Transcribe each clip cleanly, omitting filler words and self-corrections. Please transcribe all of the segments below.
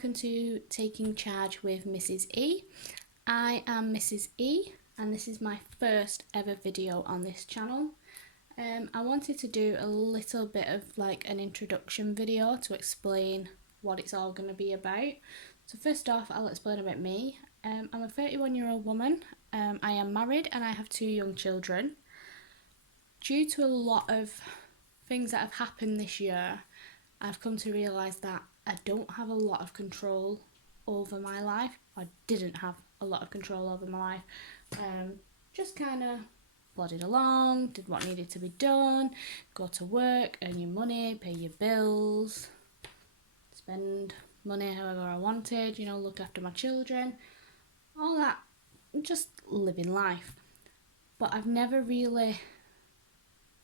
welcome to Taking Charge with Mrs. E. I am Mrs. E and this is my first ever video on this channel. I wanted to do a little bit of like an introduction video to explain what it's all going to be about. So first off, I'll explain about me. I'm a 31-year-old woman. I am married and I have 2 young children. Due to a lot of things that have happened this year, I've come to realise that I don't have a lot of control over my life. I didn't have a lot of control over my life. Just kind of plodded along, did what needed to be done, go to work, earn your money, pay your bills, spend money however I wanted, look after my children, all that, just living life. But I've never really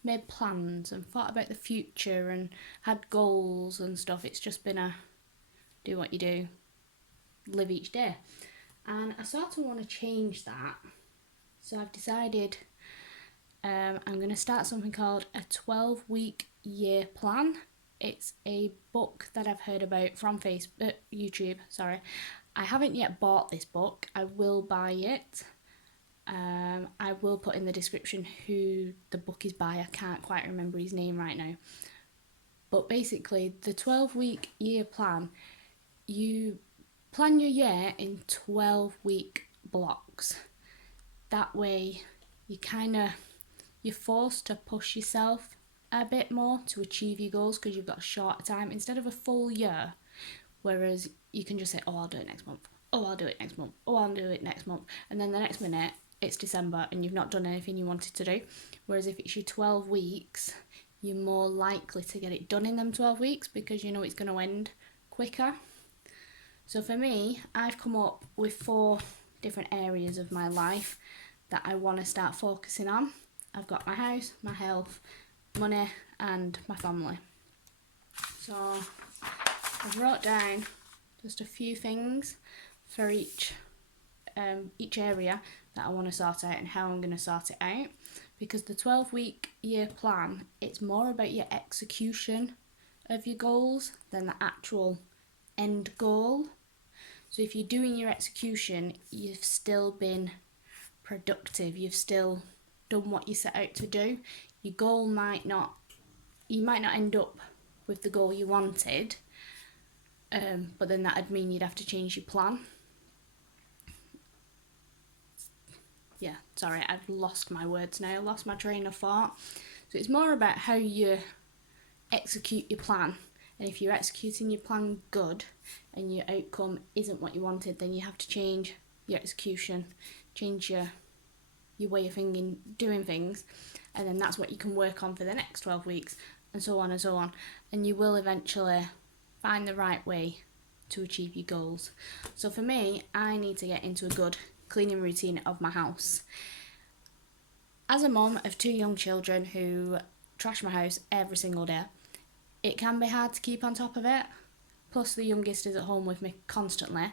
made plans and thought about the future and had goals and stuff. It's just been a do what you do, live each day. And I sort of want to change that. So I've decided I'm going to start something called a 12-week year plan. It's a book that I've heard about from YouTube. I haven't yet bought this book. I will buy it. I will put in the description who the book is by. I can't quite remember his name right now. But basically, the 12-week year plan, you plan your year in 12-week blocks. That way, you're forced to push yourself a bit more to achieve your goals because you've got a shorter time instead of a full year. Whereas you can just say, oh, I'll do it next month. Oh, I'll do it next month. Oh, I'll do it next month. And then the next minute, it's December and you've not done anything you wanted to do. Whereas if it's your 12 weeks, you're more likely to get it done in them 12 weeks because you know it's going to end quicker. So for me, I've come up with 4 different areas of my life that I want to start focusing on. I've got my house, my health, money and my family. So I wrote down just a few things for each area that I want to sort out and how I'm going to sort it out, because the 12-week year plan, it's more about your execution of your goals than the actual end goal. So if you're doing your execution, you've still been productive, you've still done what you set out to do. Your goal you might not end up with the goal you wanted, but then that'd mean you'd have to change your plan. Yeah, sorry, I've lost my words now, lost my train of thought. So it's more about how you execute your plan. And if you're executing your plan good and your outcome isn't what you wanted, then you have to change your execution, change your way of thinking, doing things, and then that's what you can work on for the next 12 weeks, and so on and so on. And you will eventually find the right way to achieve your goals. So for me, I need to get into a good cleaning routine of my house. As a mum of 2 young children who trash my house every single day, it can be hard to keep on top of it. Plus the youngest is at home with me constantly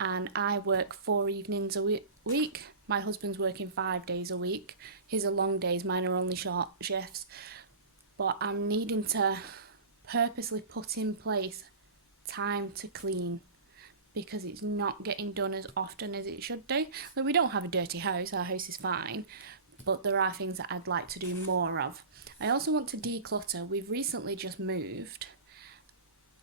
and I work 4 evenings a week. My husband's working 5 days a week. His are long days, mine are only short shifts. But I'm needing to purposely put in place time to clean because it's not getting done as often as it should do. Like, we don't have a dirty house, our house is fine, but there are things that I'd like to do more of. I also want to declutter. We've recently just moved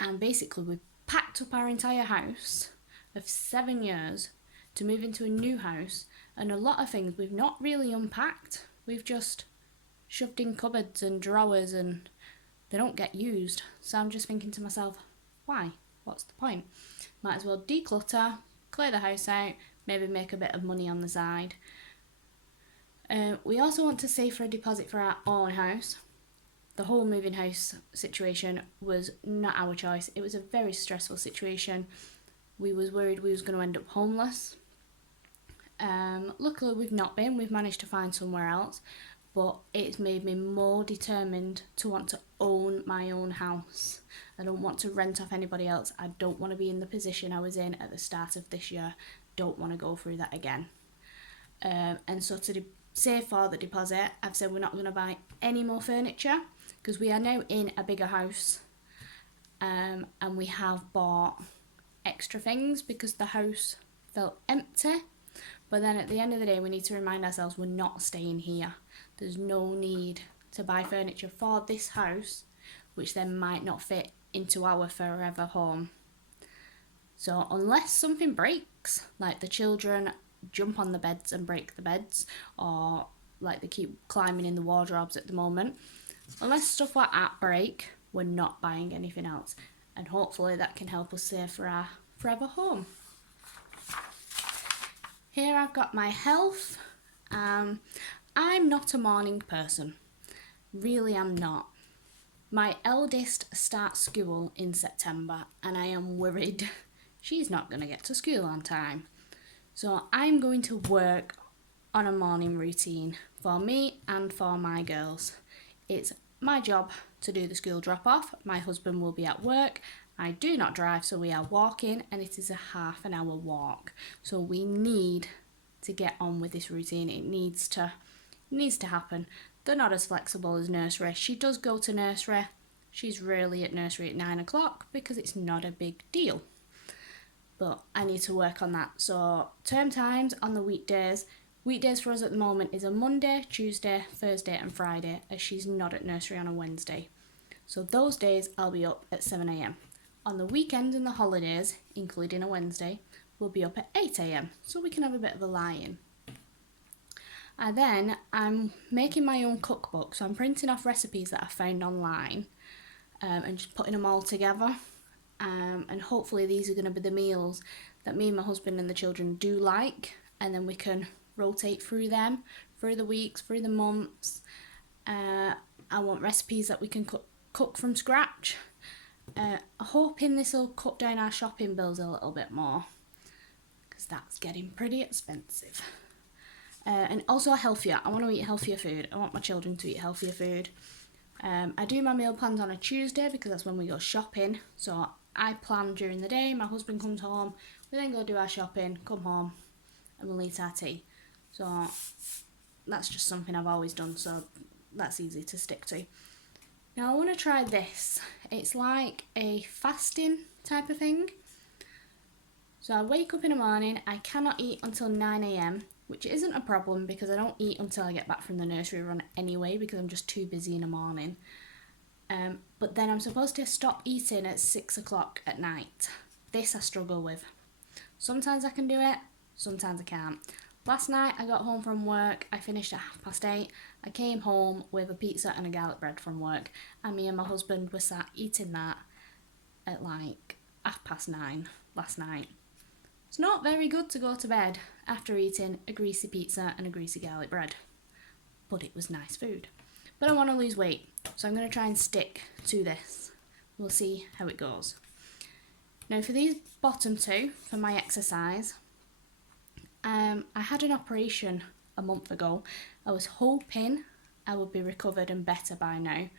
and basically we've packed up our entire house of 7 years to move into a new house, and a lot of things we've not really unpacked. We've just shoved in cupboards and drawers and they don't get used. So I'm just thinking to myself, why? What's the point? Might as well declutter, clear the house out, maybe make a bit of money on the side. We also want to save for a deposit for our own house. The whole moving house situation was not our choice. It was a very stressful situation. We was worried we was going to end up homeless. Luckily we've not been. We've managed to find somewhere else, but it's made me more determined to want to own my own house. I don't want to rent off anybody else. I don't want to be in the position I was in at the start of this year. Don't want to go through that again. And so to save for the deposit, I've said we're not going to buy any more furniture because we are now in a bigger house, and we have bought extra things because the house felt empty. But then at the end of the day, we need to remind ourselves we're not staying here. There's no need to buy furniture for this house, which then might not fit into our forever home. So unless something breaks, like the children jump on the beds and break the beds, or like they keep climbing in the wardrobes at the moment, unless stuff like that break, we're not buying anything else. And hopefully that can help us save for our forever home. Here I've got my health. I'm not a morning person. Really, I'm not. My eldest starts school in September and I am worried she's not going to get to school on time. So I'm going to work on a morning routine for me and for my girls. It's my job to do the school drop off. My husband will be at work. I do not drive, so we are walking, and it is a half an hour walk. So we need to get on with this routine. It needs to happen. They're not as flexible as nursery. She does go to nursery. She's rarely at nursery at 9 o'clock because it's not a big deal. But I need to work on that. So term times on the weekdays. Weekdays for us at the moment is a Monday, Tuesday, Thursday and Friday, as she's not at nursery on a Wednesday. So those days I'll be up at 7 a.m. On the weekends and the holidays, including a Wednesday, we'll be up at 8 a.m. so we can have a bit of a lie-in. I'm making my own cookbook, so I'm printing off recipes that I found online and just putting them all together. And hopefully these are going to be the meals that me and my husband and the children do like, and then we can rotate through them, through the weeks, through the months. I want recipes that we can cook from scratch. Hoping this will cut down our shopping bills a little bit more, because that's getting pretty expensive. And also healthier. I want to eat healthier food. I want my children to eat healthier food. I do my meal plans on a Tuesday because that's when we go shopping. So I plan during the day, my husband comes home, we then go do our shopping, come home, and we'll eat our tea. So that's just something I've always done, so that's easy to stick to. Now I want to try this. It's like a fasting type of thing. So I wake up in the morning, I cannot eat until 9 a.m, which isn't a problem because I don't eat until I get back from the nursery run anyway because I'm just too busy in the morning. But then I'm supposed to stop eating at 6 o'clock at night. This I struggle with. Sometimes I can do it, sometimes I can't. Last night I got home from work, I finished at 8:30. I came home with a pizza and a garlic bread from work, and me and my husband were sat eating that at like 9:30 last night. It's not very good to go to bed after eating a greasy pizza and a greasy garlic bread, but it was nice food. But I want to lose weight, so I'm going to try and stick to this. We'll see how it goes. Now for these bottom two, for my exercise, I had an operation a month ago. I was hoping I would be recovered and better by now,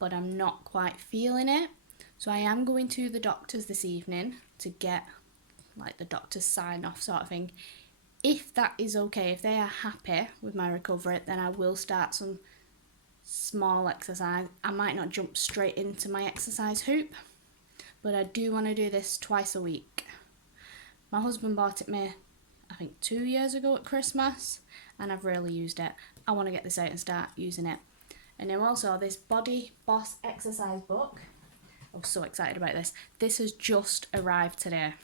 but I'm not quite feeling it. So I am going to the doctors this evening to get like the doctor's sign off sort of thing. If that is okay, if they are happy with my recovery, then I will start some small exercise. I might not jump straight into my exercise hoop, but I do want to do this twice a week. My husband bought it me, I think 2 years ago at Christmas, and I've rarely used it. I want to get this out and start using it. And then also this Body Boss exercise book. I was so excited about this. This has just arrived today.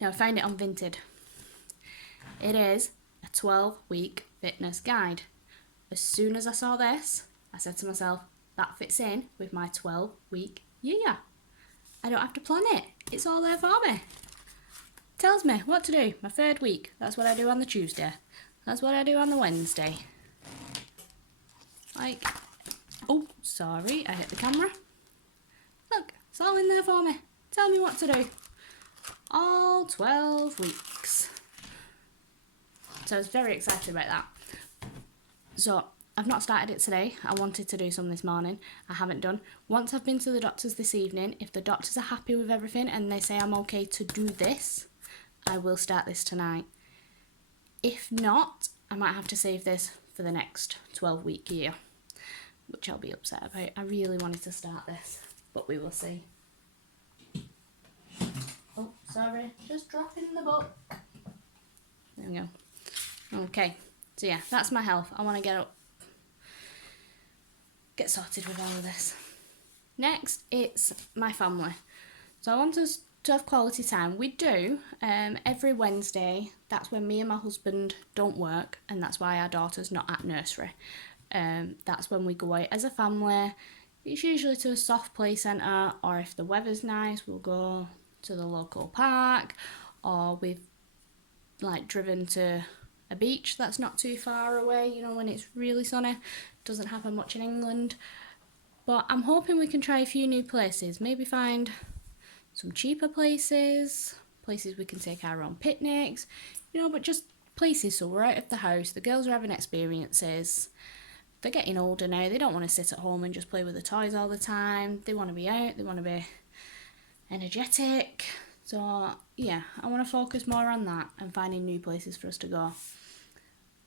Now I found it on Vinted. It is a 12-week fitness guide. As soon as I saw this, I said to myself, that fits in with my 12-week year. I don't have to plan it. It's all there for me. Tells me what to do. My third week. That's what I do on the Tuesday. That's what I do on the Wednesday. Like, oh, sorry, I hit the camera. Look, it's all in there for me. Tell me what to do. All 12 weeks. So I was very excited about that. So I've not started it today. I wanted to do some this morning. I haven't done. Once I've been to the doctors this evening, if the doctors are happy with everything and they say I'm okay to do this, I will start this tonight. If not, I might have to save this for the next 12-week year, which I'll be upset about. I really wanted to start this, but we will see. Sorry, just dropping the book. There we go. Okay, so yeah, that's my health. I want to get sorted with all of this. Next, it's my family. So I want us to have quality time. We do every Wednesday. That's when me and my husband don't work, and that's why our daughter's not at nursery. That's when we go out as a family. It's usually to a soft play centre, or if the weather's nice, we'll go to the local park, or we've like driven to a beach that's not too far away, you know, when it's really sunny. Doesn't happen much in England. But I'm hoping we can try a few new places, maybe find some cheaper places we can take our own picnics, you know, but just places so we're out of the house. The girls are having experiences. They're getting older now. They don't want to sit at home and just play with the toys all the time. They want to be out. They want to be energetic. So yeah, I want to focus more on that and finding new places for us to go.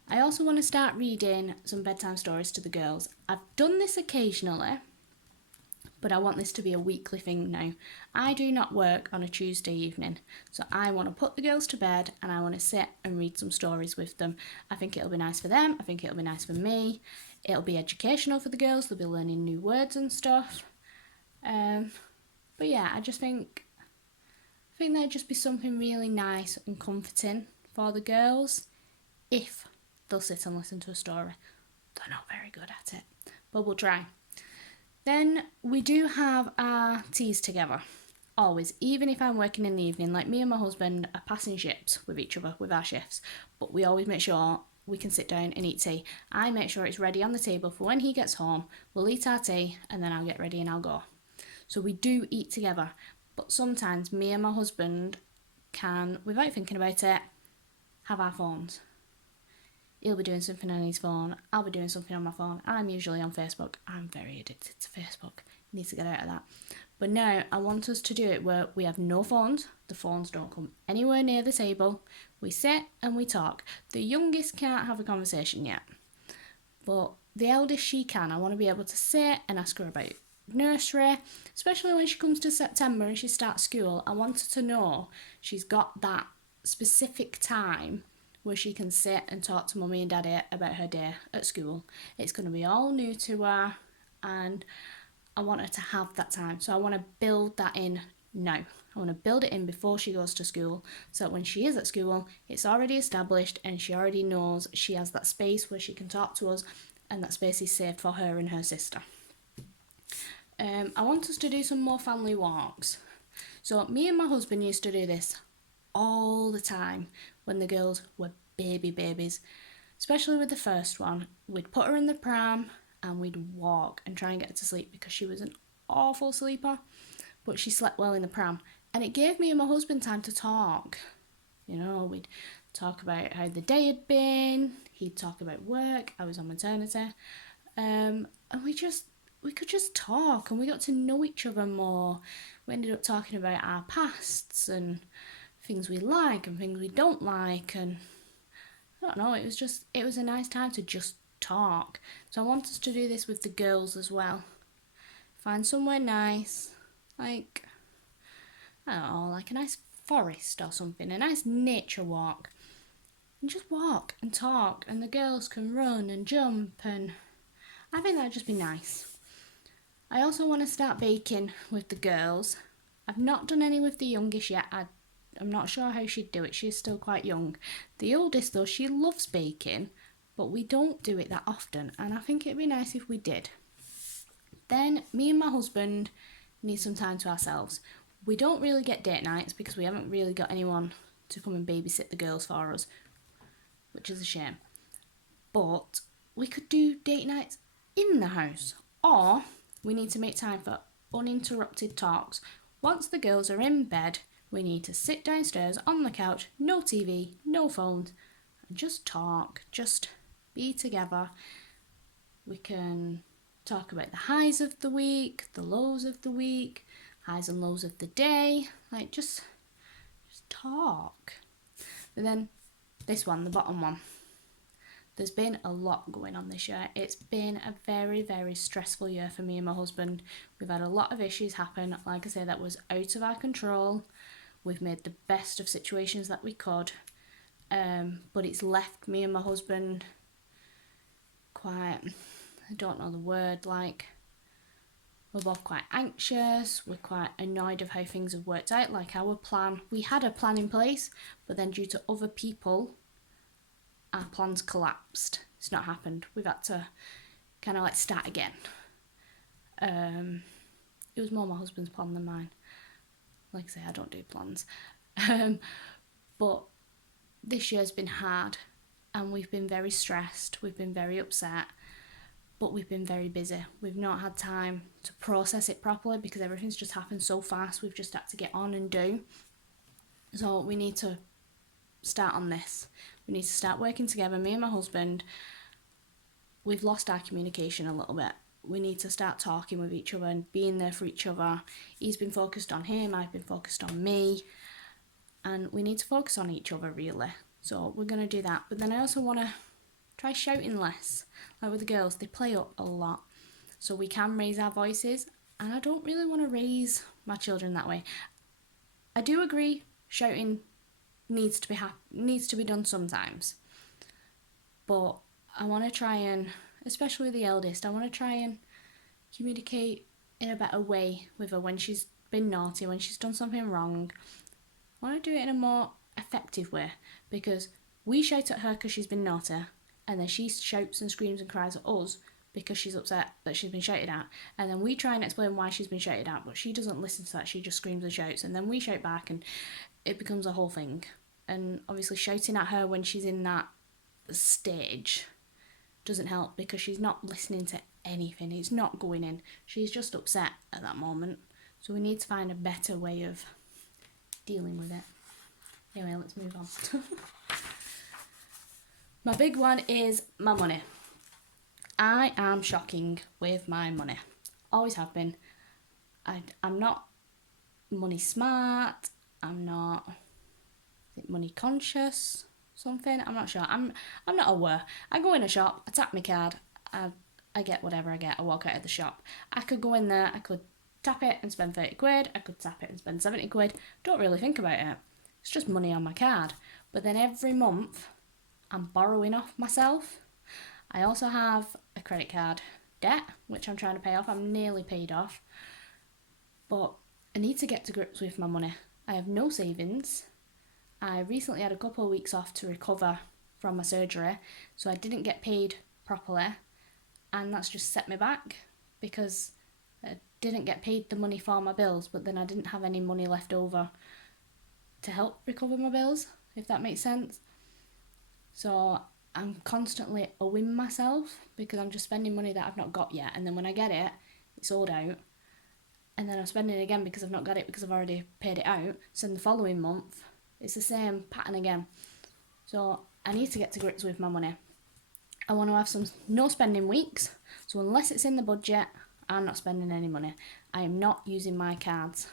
I also want to start reading some bedtime stories to the girls. I've done this occasionally, but I want this to be a weekly thing now. I do not work on a Tuesday evening, so I want to put the girls to bed and I want to sit and read some stories with them. I think it'll be nice for them. I think it'll be nice for me. It'll be educational for the girls. They'll be learning new words and stuff. But yeah, I think that'd just be something really nice and comforting for the girls if they'll sit and listen to a story. They're not very good at it, but we'll try. Then we do have our teas together, always, even if I'm working in the evening. Like me and my husband are passing ships with each other with our shifts, but we always make sure we can sit down and eat tea. I make sure it's ready on the table for when he gets home. We'll eat our tea and then I'll get ready and I'll go. So we do eat together, but sometimes me and my husband can, without thinking about it, have our phones. He'll be doing something on his phone, I'll be doing something on my phone. I'm usually on Facebook. I'm very addicted to Facebook. Need to get out of that. But now I want us to do it where we have no phones. The phones don't come anywhere near the table. We sit and we talk. The youngest can't have a conversation yet, but the eldest, she can. I want to be able to sit and ask her about nursery, especially when she comes to September and she starts school. I want her to know she's got that specific time where she can sit and talk to mummy and daddy about her day at school. It's going to be all new to her and I want her to have that time. So I want to build that in now. I want to build it in before she goes to school, so that when she is at school, it's already established and she already knows she has that space where she can talk to us and that space is saved for her and her sister. I want us to do some more family walks. So me and my husband used to do this all the time when the girls were babies, especially with the first one. We'd put her in the pram and we'd walk and try and get her to sleep because she was an awful sleeper, but she slept well in the pram, and it gave me and my husband time to talk. You know, we'd talk about how the day had been, he'd talk about work, I was on maternity, and we could just talk and we got to know each other more. We ended up talking about our pasts and things we like and things we don't like, and I don't know, it was a nice time to just talk. So I want us to do this with the girls as well. Find somewhere nice, like, I don't know, like a nice forest or something, a nice nature walk, and just walk and talk, and the girls can run and jump, and I think that'd just be nice. I also want to start baking with the girls. I've not done any with the youngest yet. I'm not sure how she'd do it. She's still quite young. The oldest, though, she loves baking, but we don't do it that often, and I think it'd be nice if we did. Then me and my husband need some time to ourselves. We don't really get date nights because we haven't really got anyone to come and babysit the girls for us, which is a shame. But we could do date nights in the house, or we need to make time for uninterrupted talks. Once the girls are in bed, we need to sit downstairs on the couch, no TV, no phones, and just talk, just be together. We can talk about the highs of the week, the lows of the week, highs and lows of the day, like just talk. But then this one, the bottom one, there's been a lot going on this year. It's been a very, very stressful year for me and my husband. We've had a lot of issues happen, like I say, that was out of our control. We've made the best of situations that we could, but it's left me and my husband quite, I don't know the word, like, we're both quite anxious, we're quite annoyed of how things have worked out. Like our plan, we had a plan in place, but then due to other people, our plans collapsed. It's not happened. We've had to kind of like start again. It was more my husband's plan than mine. Like I say, I don't do plans. But this year's been hard and we've been very stressed, we've been very upset, but we've been very busy. We've not had time to process it properly because everything's just happened so fast. We've just had to get on and do. So we need to start on this. We need to start working together, me and my husband. We've lost our communication a little bit. We need to start talking with each other and being there for each other. He's been focused on him, I've been focused on me. And we need to focus on each other, really. So we're going to do that. But then I also want to try shouting less. Like with the girls, they play up a lot. So we can raise our voices. And I don't really want to raise my children that way. I do agree shouting needs to be done sometimes. But I want to try and, especially the eldest, I want to try and communicate in a better way with her when she's been naughty, when she's done something wrong. I want to do it in a more effective way, because we shout at her because she's been naughty, and then she shouts and screams and cries at us because she's upset that she's been shouted at, and then we try and explain why she's been shouted at, but she doesn't listen to that, she just screams and shouts, and then we shout back, and it becomes a whole thing. And obviously shouting at her when she's in that stage doesn't help, because she's not listening to anything, it's not going in, she's just upset at that moment. So we need to find a better way of dealing with it. Anyway, let's move on. My big one is my money. I am shocking with my money. Always have been. I'm not money smart. I'm not money conscious. Something. I'm not sure. I'm not aware. I go in a shop. I tap my card. I get whatever I get. I walk out of the shop. I could go in there. I could tap it and spend 30 quid. I could tap it and spend 70 quid. Don't really think about it. It's just money on my card. But then every month, I'm borrowing off myself. I also have a credit card debt, which I'm trying to pay off. I'm nearly paid off. But I need to get to grips with my money. I have no savings. I recently had a couple of weeks off to recover from my surgery, so I didn't get paid properly. And that's just set me back, because I didn't get paid the money for my bills, but then I didn't have any money left over to help recover my bills, if that makes sense. So I'm constantly owing myself, because I'm just spending money that I've not got yet, and then when I get it, it's sold out, and then I'm spending it again because I've not got it because I've already paid it out. So in the following month, it's the same pattern again. So I need to get to grips with my money. I want to have some no spending weeks, so unless it's in the budget, I'm not spending any money. I am not using my cards.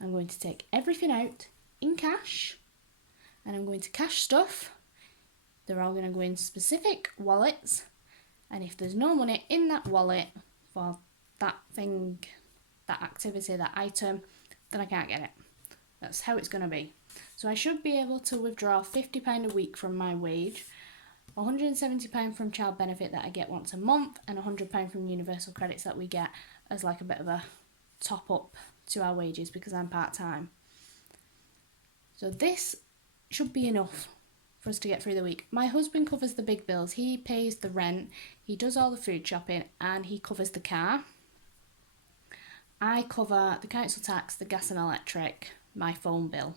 I'm going to take everything out in cash, and I'm going to cash stuff. They're all going to go in specific wallets, and if there's no money in that wallet for that thing, that activity, that item, then I can't get it. That's how it's going to be. So I should be able to withdraw £50 a week from my wage, £170 from child benefit that I get once a month, and £100 from universal credits that we get as like a bit of a top up to our wages because I'm part-time. So this should be enough for us to get through the week. My husband covers the big bills. He pays the rent, he does all the food shopping, and he covers the car. I cover the council tax, the gas and electric, my phone bill,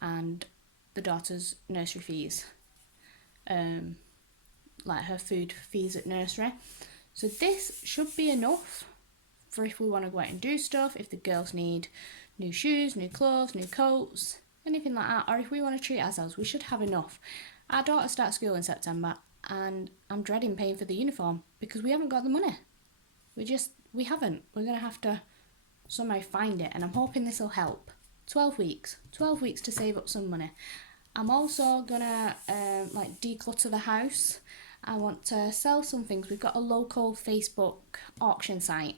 and the daughter's nursery fees. Like her food fees at nursery. So this should be enough for if we want to go out and do stuff, if the girls need new shoes, new clothes, new coats, anything like that, or if we want to treat ourselves, we should have enough. Our daughter starts school in September, and I'm dreading paying for the uniform because we haven't got the money. We haven't. We're going to have to somehow find it, and I'm hoping this will help. 12 weeks to save up some money. I'm also going to declutter the house. I want to sell some things. We've got a local Facebook auction site,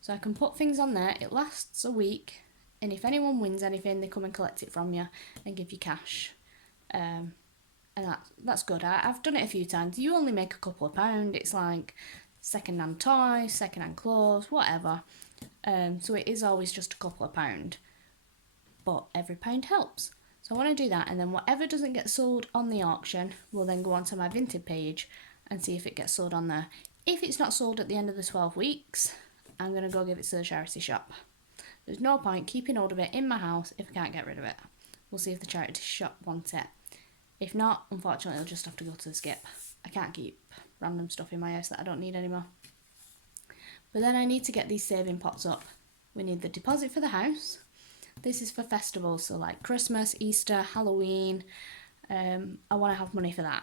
so I can put things on there. It lasts a week. and if anyone wins anything, they come and collect it from you and give you cash. And that's good. I've done it a few times. You only make a couple of pound. It's like second-hand toys, second-hand clothes, whatever. So it is always just a couple of pound, but every pound helps. So I want to do that, and then whatever doesn't get sold on the auction will then go onto my Vinted page and see if it gets sold on there. If it's not sold at the end of the 12 weeks, I'm going to go give it to the charity shop. There's no point keeping hold of it in my house if I can't get rid of it. We'll see if the charity shop wants it. If not, unfortunately, I'll just have to go to the skip. I can't keep random stuff in my house that I don't need anymore. But then I need to get these saving pots up. We need the deposit for the house. This is for festivals, so like Christmas, Easter, Halloween. I want to have money for that.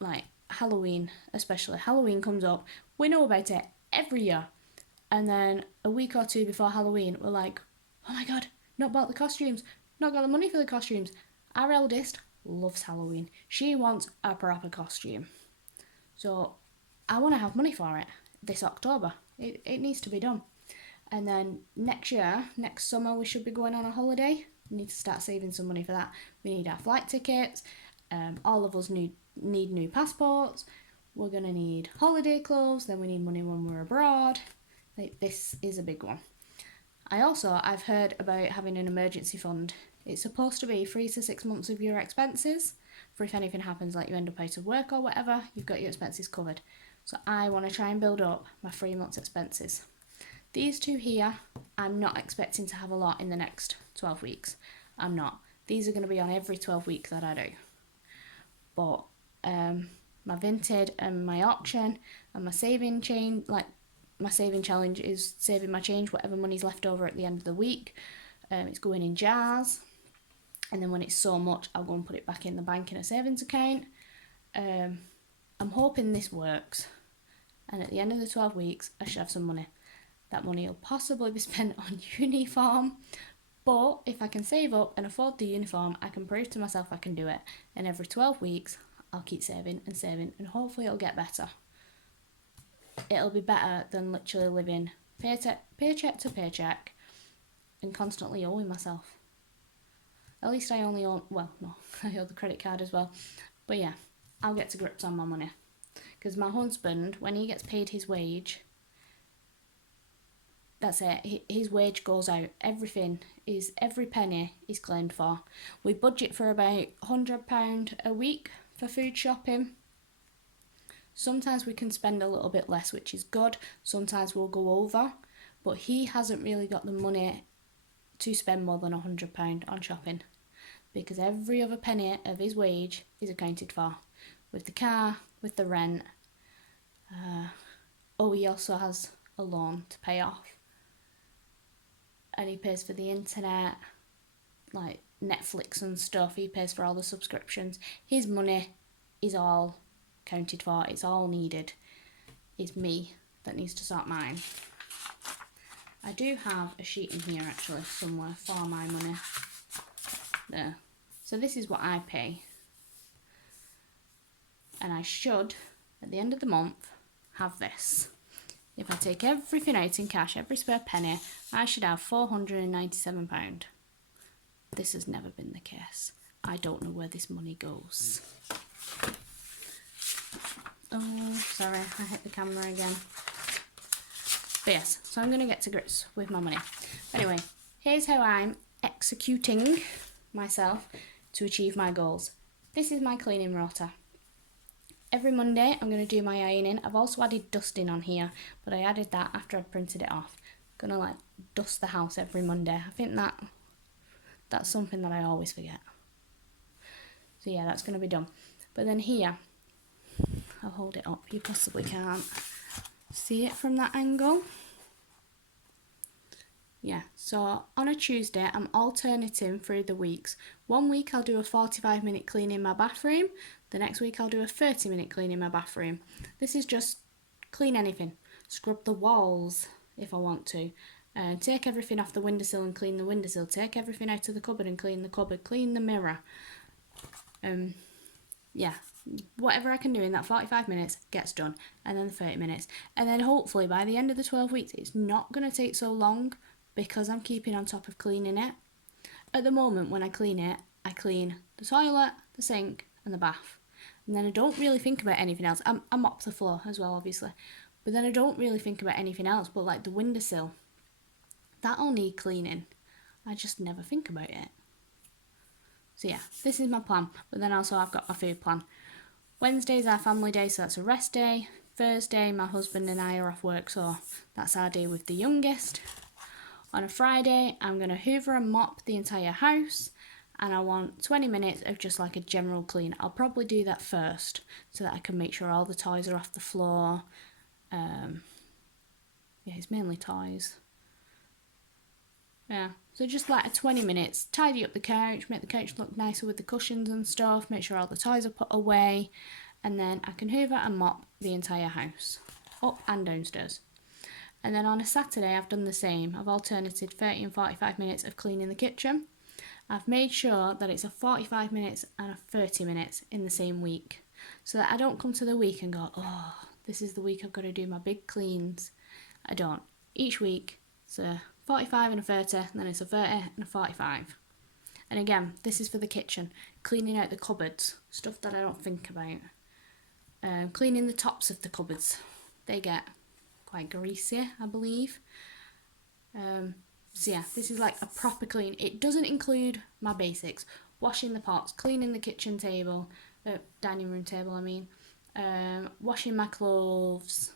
Like Halloween, especially. Halloween comes up. We know about it every year. And then a week or two before Halloween, we're like, oh my God, not bought the costumes. Not got the money for the costumes. Our eldest loves Halloween. She wants a proper costume. So I want to have money for it this October. It needs to be done. And then next summer, we should be going on a holiday. We need to start saving some money for that. We need our flight tickets. All of us need new passports. We're going to need holiday clothes. Then we need money when we're abroad. This is a big one. I've heard about having an emergency fund. It's supposed to be 3 to 6 months of your expenses for if anything happens, like you end up out of work or whatever, you've got your expenses covered. So I want to try and build up my 3 months expenses. These two here, I'm not expecting to have a lot in the next 12 weeks. I'm not. These are going to be on every 12 weeks that I do. But my Vinted and my auction and my saving chain, like my saving challenge is saving my change, whatever money's left over at the end of the week. It's going in jars. And then when it's so much, I'll go and put it back in the bank in a savings account. I'm hoping this works. And at the end of the 12 weeks, I should have some money. That money will possibly be spent on uniform. But if I can save up and afford the uniform, I can prove to myself I can do it. And every 12 weeks, I'll keep saving, and hopefully it'll get better. It'll be better than literally living paycheck to paycheck and constantly owing myself. At least I only owe, well, no, I owe the credit card as well. But yeah, I'll get to grips on my money. Because my husband, when he gets paid his wage, that's it. His wage goes out. Every penny is claimed for. We budget for about £100 a week for food shopping. Sometimes we can spend a little bit less, which is good. Sometimes we'll go over. But he hasn't really got the money to spend more than £100 on shopping. Because every other penny of his wage is accounted for. With the car, with the rent. He also has a loan to pay off. And he pays for the internet, like Netflix and stuff. He pays for all the subscriptions. His money is all accounted for. It's all needed. It's me that needs to sort mine. I do have a sheet in here actually somewhere for my money. There. So this is what I pay. And I should, at the end of the month, have this. If I take everything out in cash, every spare penny, I should have £497. This has never been the case. I don't know where this money goes. Oh, sorry, I hit the camera again. But yes, so I'm going to get to grips with my money. Anyway, here's how I'm executing myself to achieve my goals. This is my cleaning rota. Every Monday I'm going to do my ironing. I've also added dusting on here, but I added that after I printed it off. I'm going to dust the house every Monday. I think that's something that I always forget. So yeah, that's going to be done. But then here, I'll hold it up. You possibly can't see it from that angle. Yeah, so on a Tuesday, I'm alternating through the weeks. 1 week I'll do a 45-minute clean in my bathroom. The next week I'll do a 30-minute clean in my bathroom. This is just clean anything. Scrub the walls if I want to. Take everything off the windowsill and clean the windowsill. Take everything out of the cupboard and clean the cupboard. Clean the mirror. Yeah, whatever I can do in that 45 minutes gets done. And then the 30 minutes. And then hopefully by the end of the 12 weeks, it's not going to take so long because I'm keeping on top of cleaning it. At the moment when I clean it, I clean the toilet, the sink and the bath. And then I don't really think about anything else. I mop the floor as well, obviously. But then I don't really think about anything else, but like the windowsill, that'll need cleaning. I just never think about it. So yeah, this is my plan. But then also I've got my food plan. Wednesday's our family day, so that's a rest day. Thursday, my husband and I are off work, so that's our day with the youngest. On a Friday, I'm going to hoover and mop the entire house, and I want 20 minutes of just like a general clean. I'll probably do that first, so that I can make sure all the toys are off the floor. Yeah, it's mainly toys. Yeah, so just like a 20 minutes, tidy up the couch, make the couch look nicer with the cushions and stuff, make sure all the toys are put away, and then I can hoover and mop the entire house, up and downstairs. And then on a Saturday I've done the same. I've alternated 30 and 45 minutes of cleaning the kitchen. I've made sure that it's a 45 minutes and a 30 minutes in the same week, so that I don't come to the week and go, oh, this is the week I've got to do my big cleans. I don't. Each week it's a 45 and a 30, and then it's a 30 and a 45. And again, this is for the kitchen. Cleaning out the cupboards, stuff that I don't think about. Cleaning the tops of the cupboards. They get quite greasy, I believe. So yeah, this is like a proper clean. It doesn't include my basics. Washing the pots, cleaning the kitchen table, dining room table I mean. Washing my clothes.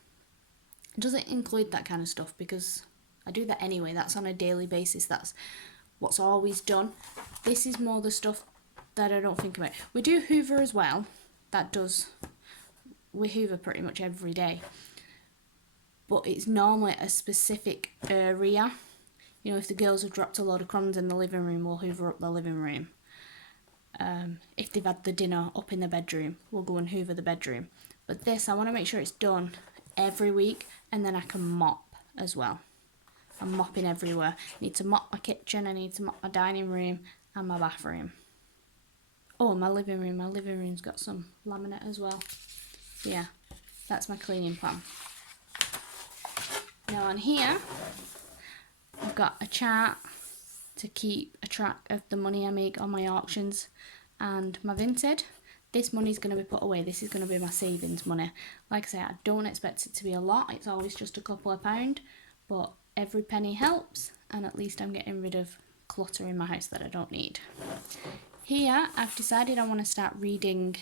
It doesn't include that kind of stuff because I do that anyway. That's on a daily basis. That's what's always done. This is more the stuff that I don't think about. We do hoover as well. We hoover pretty much every day. But it's normally a specific area. You know, if the girls have dropped a load of crumbs in the living room, we'll hoover up the living room. If they've had the dinner up in the bedroom, we'll go and hoover the bedroom. But this, I want to make sure it's done every week, and then I can mop as well. I'm mopping everywhere. I need to mop my kitchen, I need to mop my dining room and my bathroom. Oh, my living room. My living room's got some laminate as well. Yeah, that's my cleaning plan. Now on here, I've got a chart to keep a track of the money I make on my auctions and my Vinted. This money's going to be put away. This is going to be my savings money. Like I say, I don't expect it to be a lot. It's always just a couple of pound, but every penny helps, and at least I'm getting rid of clutter in my house that I don't need. Here, I've decided I want to start reading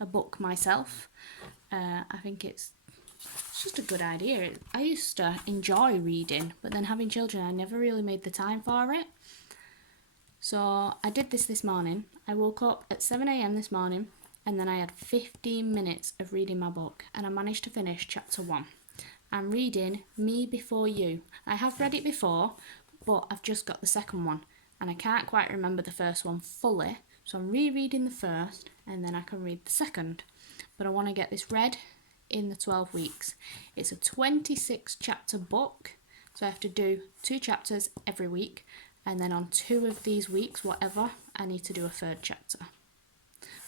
a book myself. I think it's just a good idea. I used to enjoy reading, but then having children, I never really made the time for it. So I did this morning. I woke up at 7 a.m. this morning, and then I had 15 minutes of reading my book, and I managed to finish chapter 1. I'm reading Me Before You. I have read it before, but I've just got the second one, and I can't quite remember the first one fully, so I'm rereading the first, and then I can read the second. But I want to get this read in the 12 weeks. It's a 26 chapter book, so I have to do 2 chapters every week, and then on 2 of these weeks, whatever, I need to do a 3rd chapter.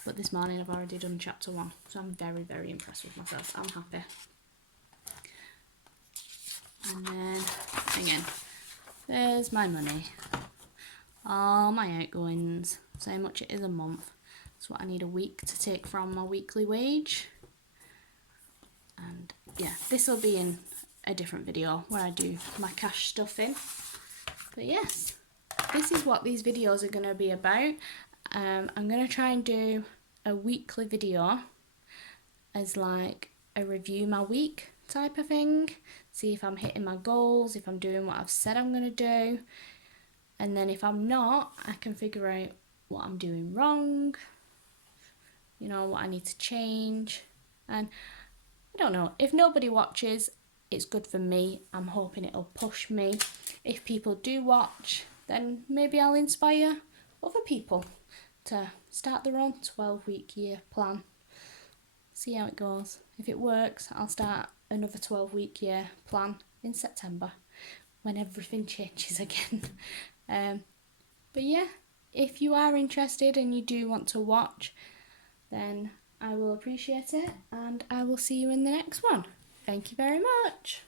But this morning I've already done chapter 1, so I'm very, very impressed with myself. I'm happy. And then, again, there's my money. All my outgoings, so how much it is a month. That's what I need a week to take from my weekly wage. And yeah, this will be in a different video where I do my cash stuff in. But yes, this is what these videos are going to be about. I'm going to try and do a weekly video as like a review my week type of thing. See if I'm hitting my goals, if I'm doing what I've said I'm going to do. And then if I'm not, I can figure out what I'm doing wrong, you know, what I need to change. And I don't know, if nobody watches, it's good for me. I'm hoping it'll push me. If people do watch, then maybe I'll inspire other people to start their own 12-week year plan. See how it goes. If it works, I'll start another 12-week year plan in September when everything changes again. But yeah, if you are interested and you do want to watch, then I will appreciate it, and I will see you in the next one. Thank you very much.